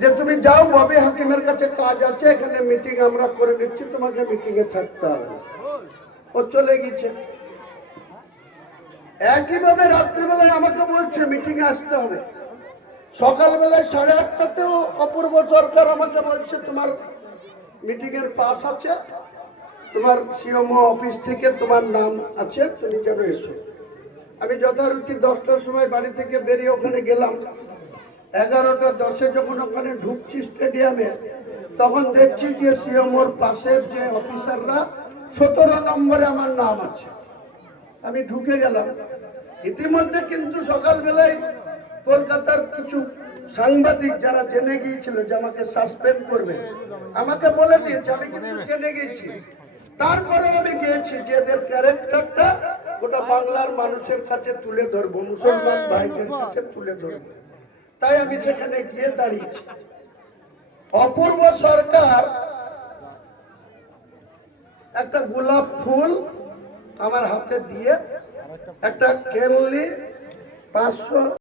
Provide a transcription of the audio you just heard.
যে তুমি যাও ববি হাকিমের কাছে কাজ আছে, এখানে মিটিং আমরা করে দিচ্ছি, তোমাকে মিটিং এ থাকতে হবে। ও চলে গেছে। একইভাবে রাত্রিবেলায় আমাকে বলছে মিটিং এ আসতে হবে। সকালবেলায় 8:30তেও অপূর্ব সরকার আমাকে বলছে তোমার মিটিং এর পাস আছে, তোমার সিএমও অফিস থেকে তোমার নাম আছে, তুমি যেন এসো। আমি যথারীতি 10টার সময় বাড়ি থেকে বেরিয়ে ওখানে গেলাম। 11:10 যখন ওখানে ঢুকছি স্টেডিয়ামে, তখন দেখছি যে সিএমওর পাশের যে অফিসাররা 17 নম্বরে আমার নাম আছে। আমি ঢুকে গেলাম। ইতিমধ্যে কিন্তু সকালবেলায় কলকাতার কিছু সাংবাদিক যারা জেনে গিয়েছিল যে আমাকে সাসপেন্ড করবে, আমাকে বলে দিয়েছে, আমি কিন্তু জেনে গেছি। তারপরে আমি গিয়েছি যে এদের ক্যারেক্টারটা গোটা বাংলার মানুষের কাছে তুলে ধরবো, মুসলমান ভাইদের কাছে তুলে ধরবো। তাই আমি সেখানে গিয়ে দাঁড়িয়েছি। অপূর্ব সরকার একটা গোলাপ ফুল আমার হাতে দিয়ে একটা কেনলি 500